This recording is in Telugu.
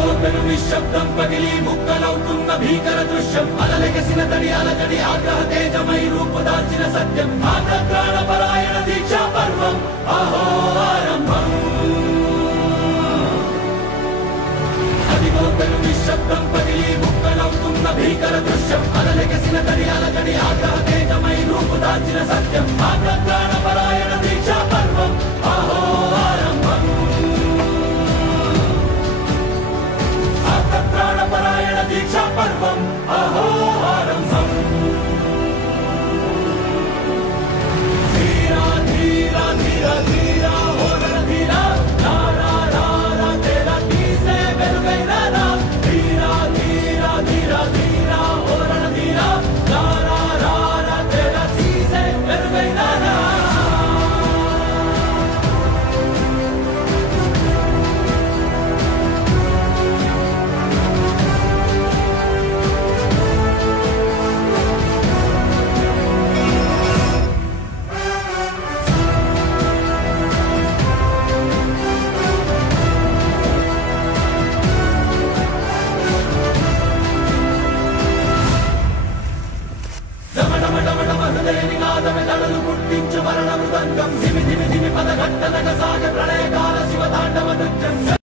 అదిగోపెను నిశ్శబ్దం పగిలి ముక్కలవుతున్న భీకర దృశ్యం అలలెగసిన తడి అలజడి ఆగ్రహ తేజమై రూపుదాల్చిన సత్యం ఆగ్రహ పరాయణ దీక్షా పర్వం అహో ఆరంభం అదిగోపెను నిశ్శబ్దం పగిలి ముక్కలవుతున్న భీకర దృశ్యం అలలెగసిన తడి అలజడి ఆగ్రహ తేజమై రూపుదాల్చిన సత్యం ఆగ్రహ పరాయణ దీక్షా పర్వం అహో ఆరంభం ప్రాణపరాయణ దీక్షా పర్వం అహో ఆరంభం ధీరా ధీరా ధీరా ధీరా ఓరణ ధీరా రారా రారా తేరా తీసే వెలుగైనా రా ధీరా ధీరా ధీరా ధీరా ఓరణ ధీరా రారా రారా తేరా తీసే వెలుగైనా రా తడలు పుట్టించు మరణ మృదంగం ధిమి ధిమి ధిమి పదఘట్టనగ సాగ ప్రళయకాల శివ తాండవ నృత్యం